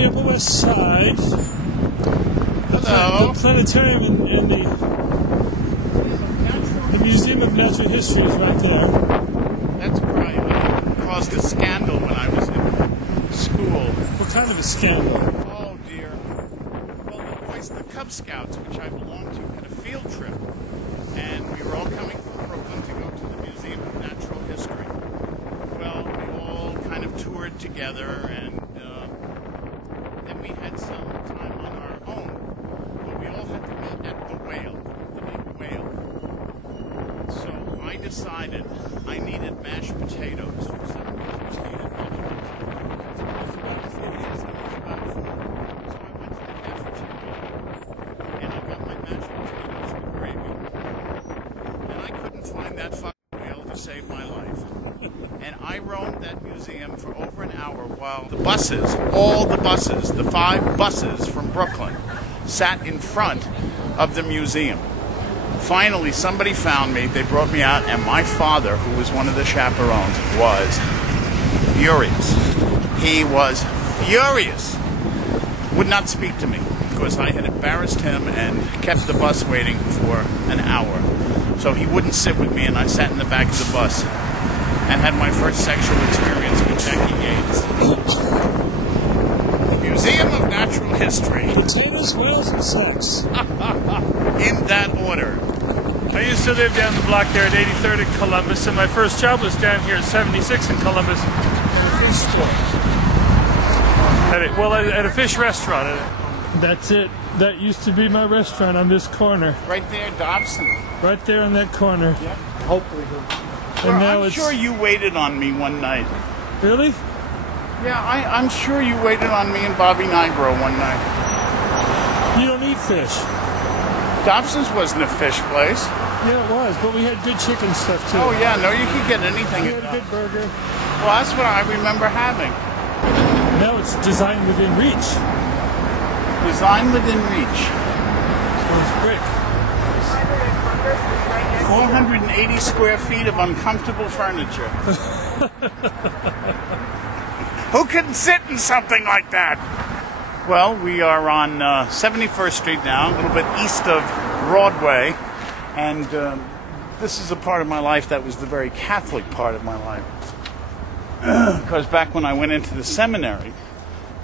the Upper West Side. Hello. The planetarium and the Museum of Natural History is right there. That's right. I caused a scandal when I was in school. What kind of a scandal? Oh, dear. Well, the boys, the Cub Scouts, which I belong to, had a field trip. And we were all coming from Brooklyn to go to the Museum of Natural History. Well, we all kind of toured together, and then we had some time on our own. But we all had to meet at the Whale, the big whale. So I decided I needed mashed potatoes. For some reason, I needed mashed potatoes. So I went to the cafeteria, and I got my mashed potatoes with gravy. And I couldn't find that fucking whale to save my life. And I roamed that museum for over an hour while the buses, all the buses, the 5 buses from Brooklyn, sat in front of the museum. Finally, somebody found me, they brought me out, and my father, who was one of the chaperones, was furious. He was furious. Would not speak to me, because I had embarrassed him and kept the bus waiting for an hour. So he wouldn't sit with me, and I sat in the back of the bus and had my first sexual experience with Becky Gates. The Museum of Natural History. Potatoes, whales, and sex. In that order. I used to live down the block there at 83rd and Columbus, and my first job was down here at 76 in Columbus at a fish store. At a fish restaurant. That's it. That used to be my restaurant on this corner. Right there, Dobson. Right there on that corner. Yeah. Hopefully. And now I'm sure you waited on me one night. Really? Yeah, I'm sure you waited on me and Bobby Nigro one night. You don't eat fish. Dobson's wasn't a fish place. Yeah, it was, but we had good chicken stuff too. Oh yeah, no, you could get anything. We had a good burger. Well, that's what I remember having. Now it's designed within reach. Designed within reach. So it's brick. 480 square feet of uncomfortable furniture. Who can sit in something like that? Well, we are on 71st Street now, a little bit east of Broadway, and this is a part of my life that was the very Catholic part of my life. Because back when I went into the seminary,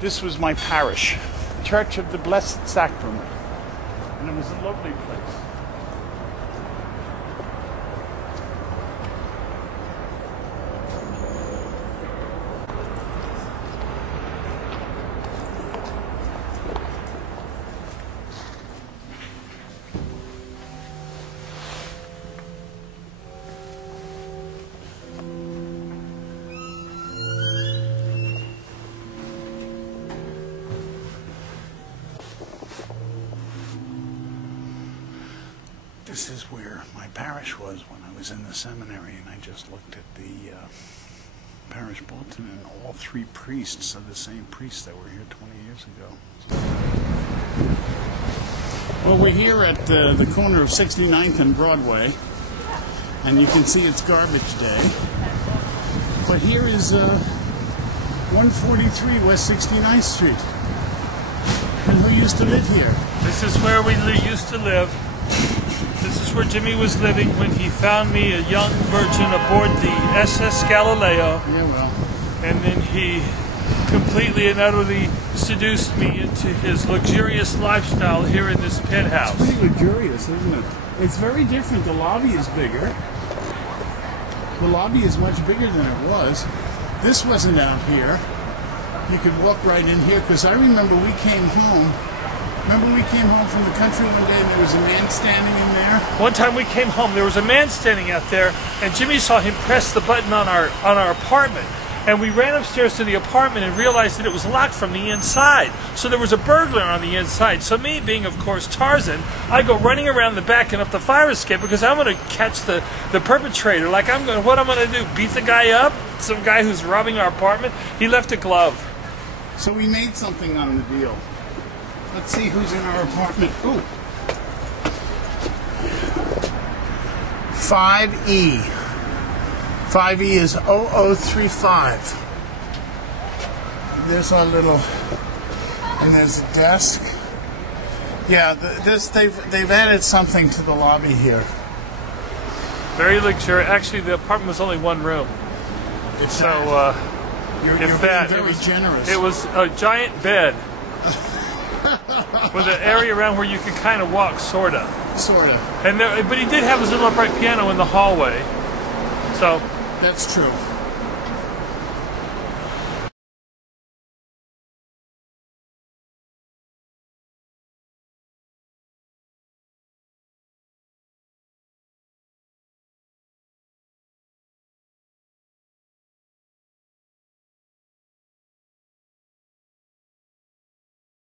this was my parish, Church of the Blessed Sacrament, and it was a lovely place. This is where my parish was when I was in the seminary, and I just looked at the parish bulletin, and all 3 priests are the same priests that were here 20 years ago. Well, we're here at the corner of 69th and Broadway, and you can see it's garbage day. But here is 143 West 69th Street. And who used to live here? This is where we used to live. This is where Jimmy was living when he found me a young virgin aboard the SS Galileo. Yeah, well. And then he completely and utterly seduced me into his luxurious lifestyle here in this penthouse. It's pretty luxurious, isn't it? It's very different. The lobby is bigger. The lobby is much bigger than it was. This wasn't out here. You could walk right in here, because I remember we came home. Remember we came home from the country one day and there was a man standing in there? One time we came home, there was a man standing out there, and Jimmy saw him press the button on our apartment. And we ran upstairs to the apartment and realized that it was locked from the inside. So there was a burglar on the inside. So me, being of course Tarzan, I go running around the back and up the fire escape, because I'm going to catch the perpetrator. Like, what I'm going to do, beat the guy up? Some guy who's robbing our apartment? He left a glove. So we made something on the deal. Let's see who's in our apartment. Ooh. 5E. 5E is 0035. There's our little And there's a desk. Yeah, they've added something to the lobby here. Very luxurious. Actually, the apartment was only one room. You're being very generous. It was a giant bed with an area around where you could kind of walk, sorta. Sorta. But he did have his little upright piano in the hallway. So that's true.